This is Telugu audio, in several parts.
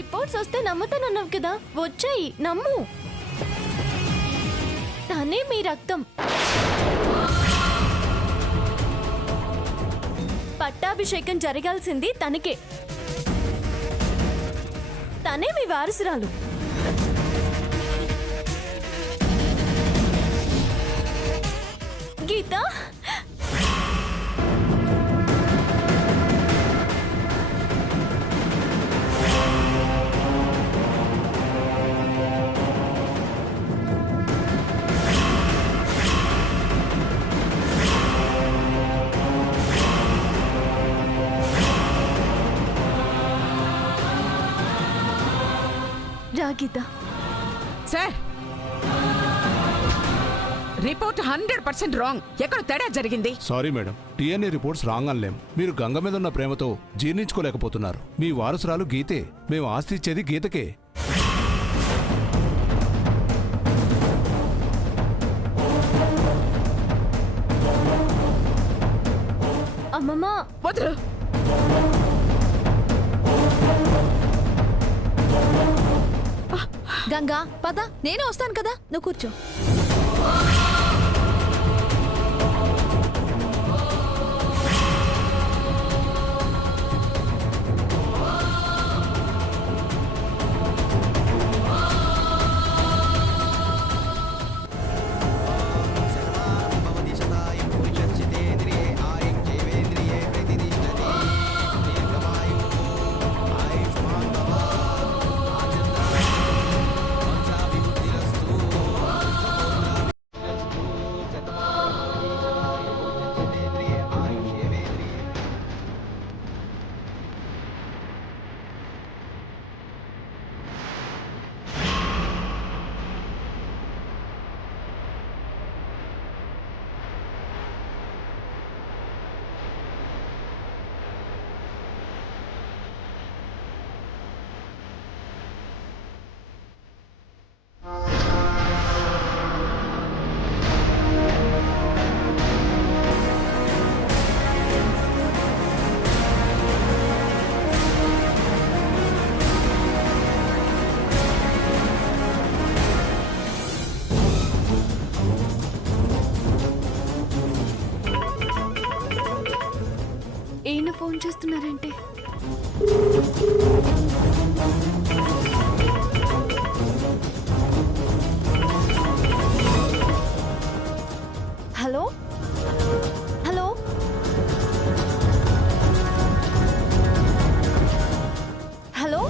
రిపోర్ట్స్ వస్తే నమ్ముతానన్నావు కదా, వచ్చాయి, నమ్ము. తనే మీ రక్తం. పట్టాభిషేకం జరగాల్సింది తనకే. తనే మీ వారసురాలు. Geetha, Geetha. Sir, report 100% wrong. ఎక్కడ తేడా జరిగింది? Sorry madam, DNA reports wrong అనలేం. మీరు గంగ మీద ఉన్న ప్రేమతో జీర్ణించుకోలేకపోతున్నారు. మీ వారసురాలు గీతే. మేము ఆస్తి ఇచ్చేది గీతకే. అమ్మమ్మా వదులు. గంగా పద, నేను వస్తాను కదా, నువ్వు కూర్చో. ఈయన ఫోన్ చేస్తున్నారంటే hello hello hello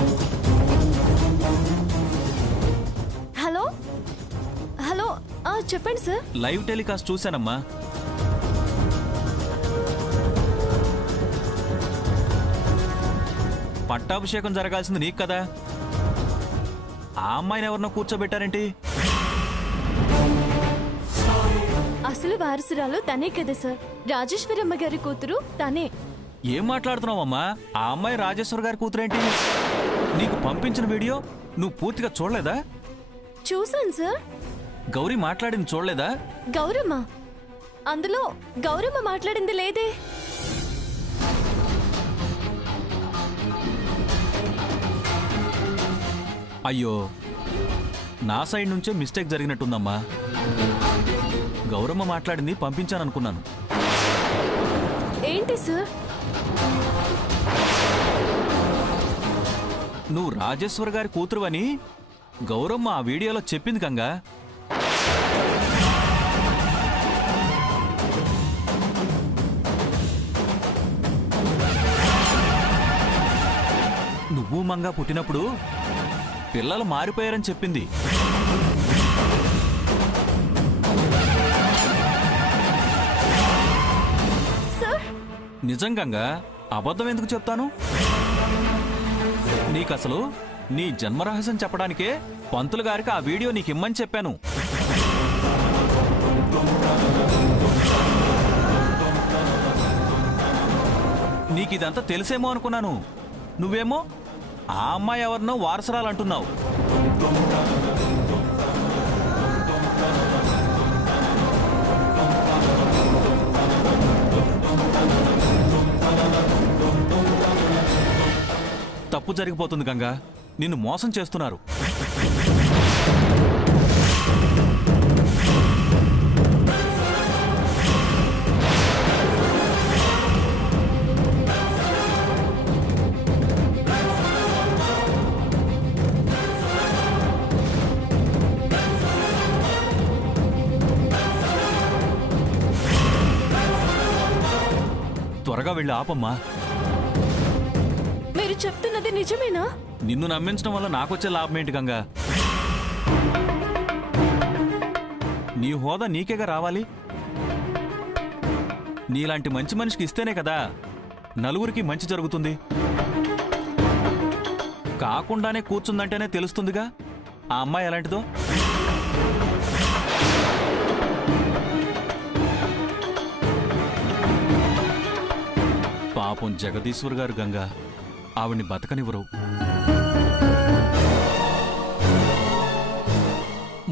hello hello hello చెప్పండి సార్. లైవ్ టెలికాస్ట్ చూశానమ్మా. పట్టాభిషేకం జరగాల్సింది నీకు కదా, ఆ అమ్మాయిని ఎవరినో కూర్చోబెట్టారేంటి? అసలు వారసురాలు తనే కదా సార్, రాజేశ్వరమ్మ గారి కూతురు తనే. ఏం మాట్లాడుతున్నావమ్మా? ఆ అమ్మాయి రాజేశ్వర్ గారి కూతురేంటి? నీకు పంపించిన వీడియో నువ్వు పూర్తిగా చూడలేదా? చూసాను సార్. గౌరీ మాట్లాడింది చూడలేదా? గౌరమ్మ? అందులో గౌరమ్మ మాట్లాడింది లేదే. అయ్యో, నా సైడ్ నుంచే మిస్టేక్ జరిగినట్టుందమ్మా. గౌరమ్మ మాట్లాడింది పంపించాననుకున్నాను. ఏంటి సార్? నువ్వు రాజేశ్వర్ గారి కూతురు అని గౌరమ్మ ఆ వీడియోలో చెప్పింది గంగా. నువ్వు మంగా పుట్టినప్పుడు పిల్లలు మారిపోయారని చెప్పింది. నిజంగా అబద్ధం ఎందుకు చెప్తాను? నీకసలు నీ జన్మరహస్యం చెప్పడానికే పంతులు గారికి ఆ వీడియో నీకిమ్మని చెప్పాను. నీకిదంతా తెలిసేమో అనుకున్నాను. నువ్వేమో ఆ అమ్మాయి ఎవరినో వారసురాలంటున్నావు. తప్పు జరిగిపోతుంది గంగా. నిన్ను మోసం చేస్తున్నారు. త్వరగా వెళ్ళి ఆపమ్మా. మీరు చెప్తున్నది నిజమేనా? నిన్ను నమ్మించడం వల్ల నాకొచ్చే లాభం ఏంటి గంగా? నీ హోదా నీకేగా రావాలి. నీలాంటి మంచి మనిషికి ఇస్తేనే కదా నలుగురికి మంచి జరుగుతుంది. కాకుండానే కూర్చుందంటేనే తెలుస్తుందిగా ఆ అమ్మాయి ఎలాంటిదో. పాపం జగదీశ్వర్ గారు గంగా, ఆవిడ్ని బతకనివ్వరు.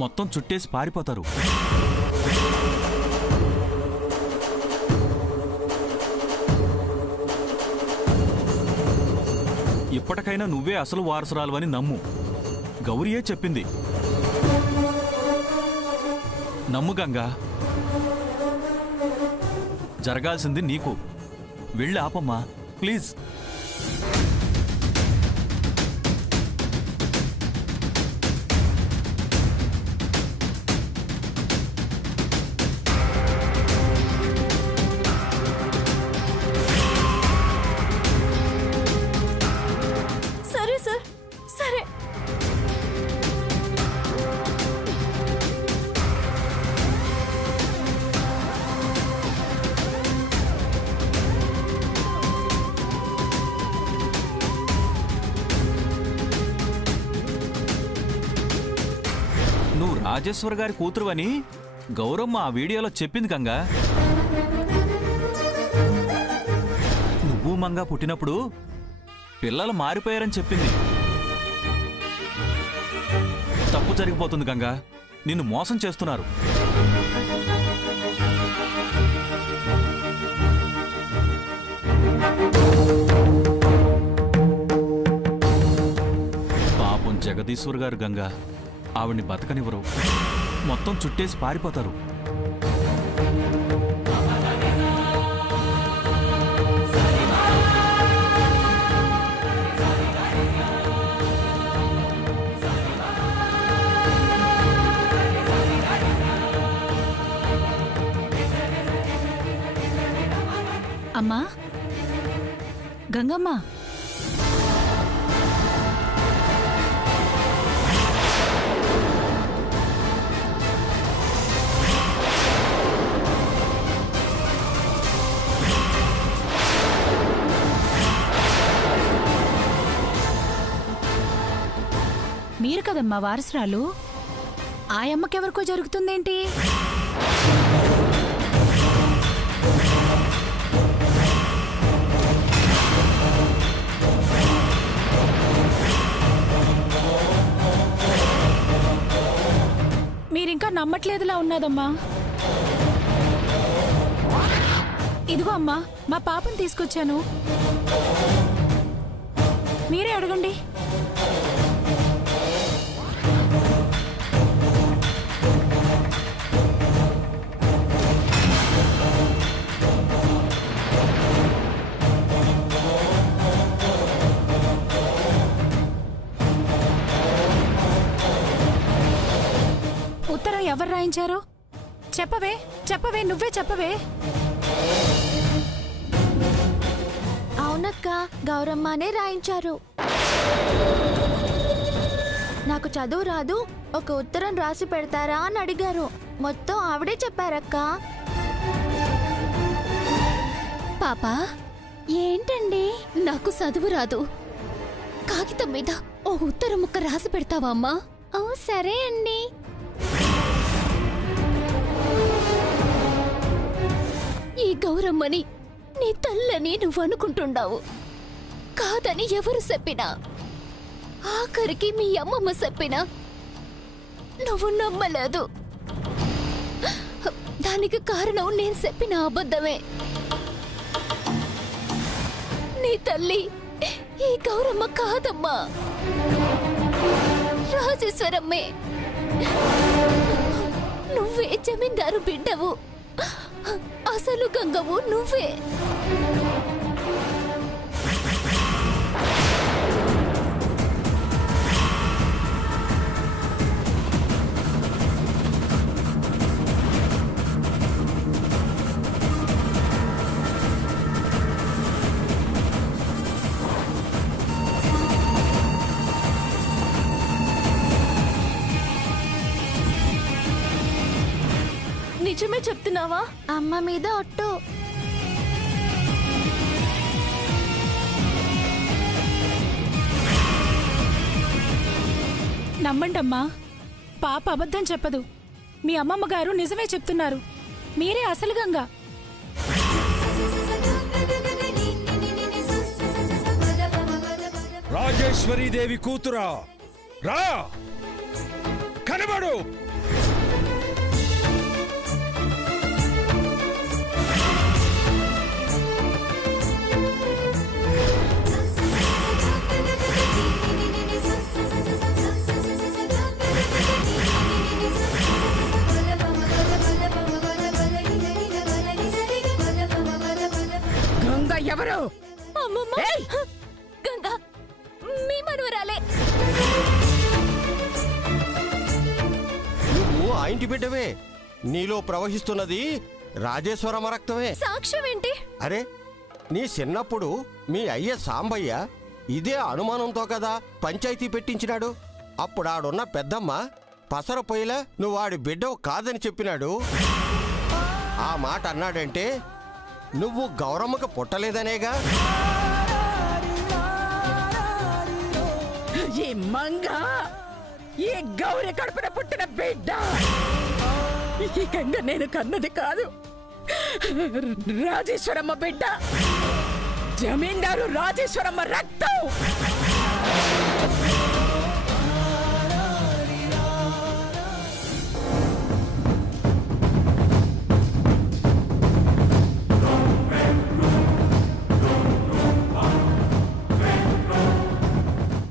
మొత్తం చుట్టేసి పారిపోతారు. ఇప్పటికైనా నువ్వే అసలు వారసురాలు అని నమ్ము. గౌరీయే చెప్పింది. నమ్ము గంగా. జరగాల్సింది నీకు. వెళ్ళి ఆపమ్మా ప్లీజ్. సరే సార్, సరే. నువ్వు రాజేశ్వర్ గారి కూతురువని గౌరమ్మ ఆ వీడియోలో చెప్పింది గంగా. నువ్వు మంగా పుట్టినప్పుడు పిల్లలు మారిపోయారని చెప్పింది. తప్పు జరిగిపోతుంది గంగా. నిన్ను మోసం చేస్తున్నారు. పాపం జగదీశ్వర్ గారు గంగా, ఆవిడ్ని బతకనివ్వరు. మొత్తం చుట్టేసి పారిపోతారు. అమ్మా గంగమ్మ, మీరు కదమ్మా వారసురాలు. ఆ అమ్మకెవరికో జరుగుతుందేంటి? మీరింకా నమ్మట్లేదులా ఉన్నదమ్మా. ఇదిగో అమ్మా, మా పాపను తీసుకొచ్చాను, మీరే అడగండి. ఉత్తరం ఎవరు రాయించారు? చెప్పవే, చెప్పవే, నువ్వే చెప్పవే. అవునక్క, గౌరమ్మనే రాయించారు. నాకు చదువు రాదు, ఒక ఉత్తరం రాసి పెడతారా అని అడిగారు. మొత్తం ఆవిడే చెప్పారక్క. పాపా, ఏంటండి? నాకు చదువు రాదు, కాగితం మీద ఓ ఉత్తరం ముక్క రాసి పెడతావా అమ్మా? ఓ సరే అండి. ఈ గౌరమ్మని నీ తల్లని నువ్వు అనుకుంటుండావు. కాదని ఎవరు చెప్పినా, ఆఖరికి మీ అమ్మమ్మ చెప్పినా నువ్వు నమ్మలేదు. దానికి కారణం నేను చెప్పిన అబద్ధమే. నీ తల్లి ఈ గౌరమ్మ కాదమ్మా, రాజేశ్వరమ్మే. నువ్వే జమీందారు బిడ్డవు, అసలు గంగవు నువ్వే. నిజమే చెప్తున్నావా? అమ్మ మీద ఒట్టు. నమ్మండమ్మా, పాప అబద్ధం చెప్పదు. మీ అమ్మమ్మ గారు నిజమే చెప్తున్నారు. మీరే అసలు గంగ. రాజేశ్వరీదేవి కూతురా, రా కనబడు. గంగ ఎవరు? అమ్మమ్మ, గంగా మీ మనవరాలే. నువ్వు ఆ ఇంటి బిడ్డవే. నీలో ప్రవహిస్తున్నది రాజేశ్వరమ్మ రక్తమే. సాక్ష్యం ఏంటి? అరే, నీ చిన్నప్పుడు మీ అయ్య సాంబయ్య ఇదే అనుమానంతో కదా పంచాయతీ పెట్టించినాడు. అప్పుడు ఆడున్న పెద్దమ్మ పసర పొయ్యిలా నువ్వు వాడి బిడ్డవు కాదని చెప్పినాడు. ఆ మాట అన్నాడంటే నువ్వు గౌరమ్మకు పుట్టలేదనేగా. ఈ మంగ ఈ గౌరి కడుపున పుట్టిన బిడ్డ. ఈ గంగ నేను కన్నది కాదు, రాజేశ్వరమ్మ బిడ్డ. జమీందారు రాజేశ్వరమ్మ రక్తం.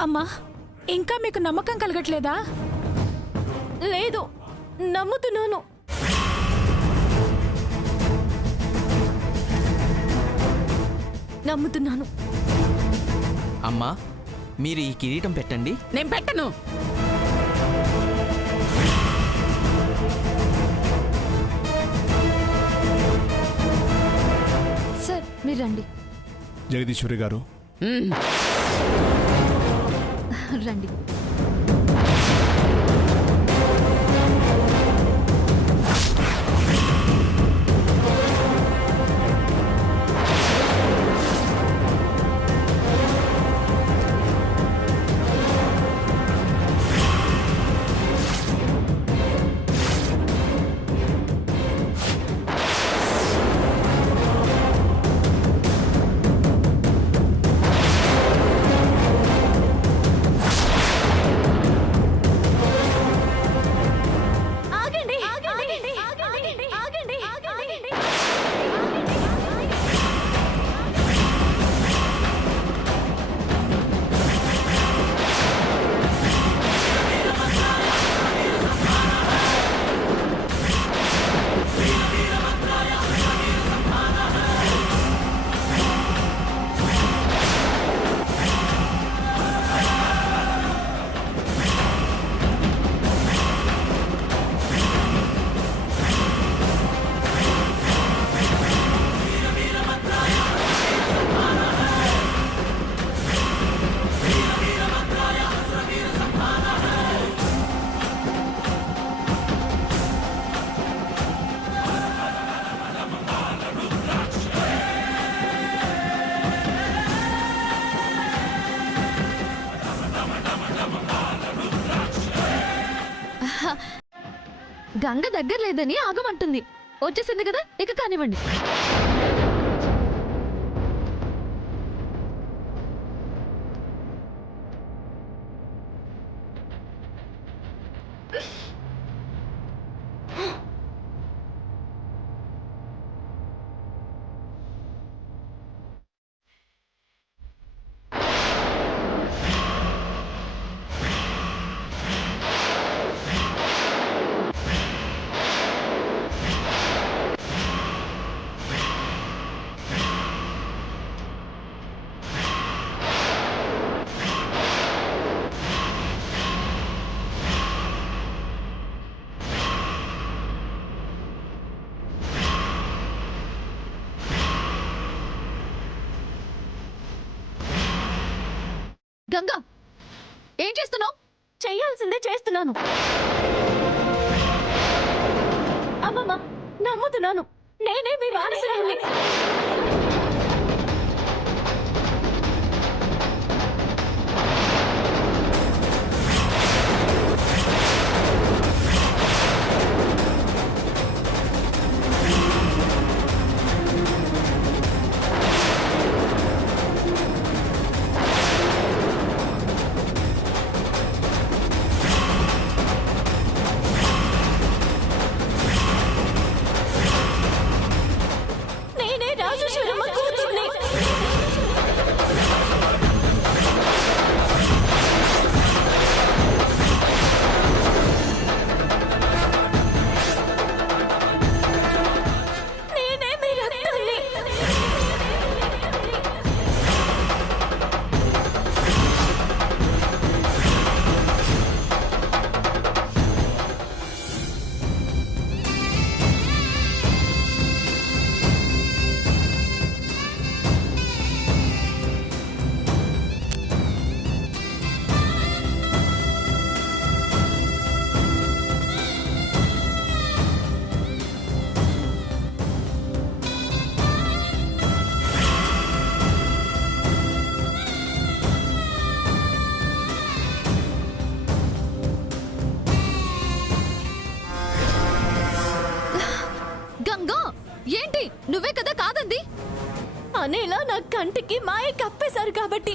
అమ్మా, ఇంకా మీకు నమ్మకం కలగట్లేదా? లేదు, నమ్ముతున్నాను. నమ్ముతున్నాను. అమ్మా, మీరు ఈ కిరీటం పెట్టండి. నేను పెట్టను. సార్ మీరు రండి. జగదీశ్వరి గారు, రండి. గంగ దగ్గర లేదని ఆగమంటుంది. వచ్చేసింది కదా, ఇక కానివ్వండి. గంగా ఏం చేస్తున్నావు? చేయాల్సిందే చేస్తున్నాను. అమ్మమ్మ నమ్ముతున్నాను, నేనే మీ వారసురాలిని. ఏంటి నువ్వే కదా కాదంది? అనేలా నా కంటికి మాయ కప్పేశారు కాబట్టి.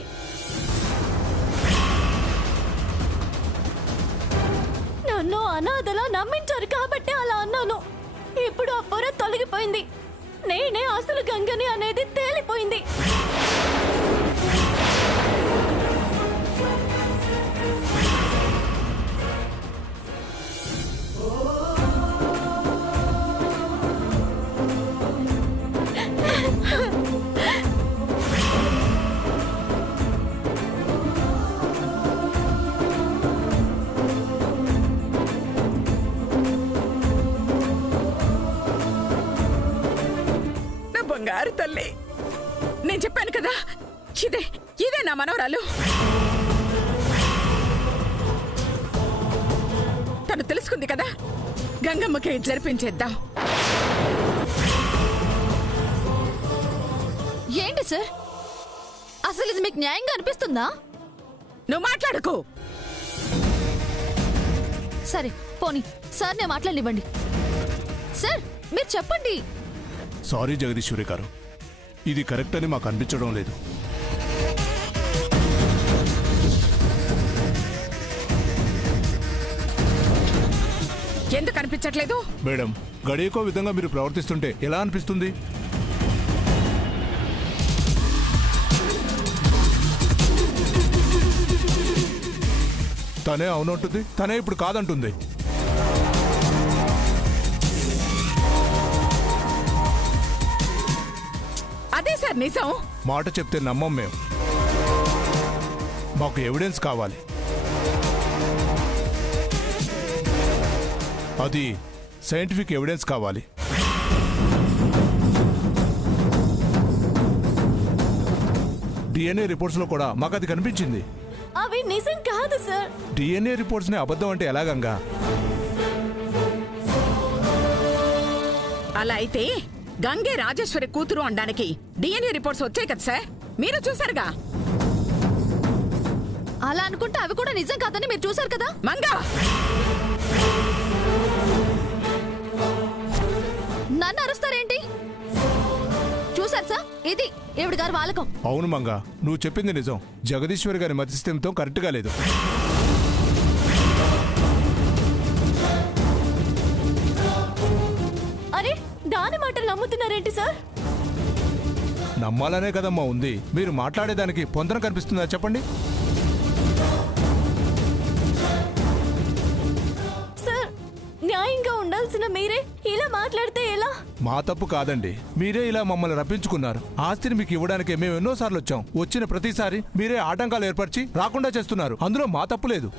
నన్ను అనాథలా నమ్మించారు కాబట్టి అలా అన్నాను. ఇప్పుడు ఆ పొర తొలగిపోయింది. నేనే అసలు గంగని అనేది తేలిపోయింది. బంగారు తల్లి, నేను చెప్పాను కదా, ఇదే నా మనవరాలు. తను తెలుసుకుంది కదా, గంగమ్మకి జరిపించేద్దాం. ఏంటి సార్, అసలు ఇది మీకు న్యాయంగా అనిపిస్తుందా? నువ్వు మాట్లాడుకో. సరే పోనీ సార్, నేను మాట్లాడనివ్వండి. సార్ మీరు చెప్పండి. సారీ జగదీశ్వరి గారు, ఇది కరెక్ట్ అని మాకు అనిపించడం లేదు. ఎందుకు అనిపించట్లేదు? మేడం, గడియకో విధంగా మీరు ప్రవర్తిస్తుంటే ఎలా అనిపిస్తుంది? తనే అవునంటుంది, తనే ఇప్పుడు కాదంటుంది. అదే సార్ నిజం. మాట చెప్తే నమ్మం మేము. మాకు ఎవిడెన్స్ కావాలి. అది సైంటిఫిక్ ఎవిడెన్స్ కావాలి. డిఎన్ఏ రిపోర్ట్స్ లో కూడా మాకు అది కనిపించింది. అవి నిజం కాదు సార్. డిఎన్ఏ రిపోర్ట్స్ ని అబద్ధం అంటే ఎలాగంగా? అలా అయితే గంగే రాజేశ్వరి కూతురు అనడానికి డిఎన్ఏ రిపోర్ట్స్ వచ్చాయి కదా సార్, మీరు చూసారుగా. అలా అనుకుంటే అవి కూడా నిజం కాదని మీరు చూసారు కదా. మంగా, నన్ను అరుస్తారేంటి? చూసారు సార్, ఇది ఈవిడ గారు వాలకం. అవును మంగా, నువ్వు చెప్పింది నిజం. జగదీశ్వరి గారి మధ్యస్థంతో కరెక్ట్గా లేదు. అరే, దాని మాటలు నమ్ముతున్నారేంటి సార్? నమ్మాలనే కదమ్మా ఉంది. మీరు మాట్లాడేదానికి పొందన కనిపిస్తుందా చెప్పండి? సార్, న్యాయంగా ఉండాల్సిన మీరే ఇలా మాట్లాడితే ఎలా? మా తప్పు కాదండి, మీరే ఇలా మమ్మల్ని రప్పించుకున్నారు. ఆస్తిని మీకు ఇవ్వడానికి మేము ఎన్నోసార్లు వచ్చాం. వచ్చిన ప్రతిసారి మీరే ఆటంకాలు ఏర్పరిచి రాకుండా చేస్తున్నారు. అందులో మా తప్పు లేదు.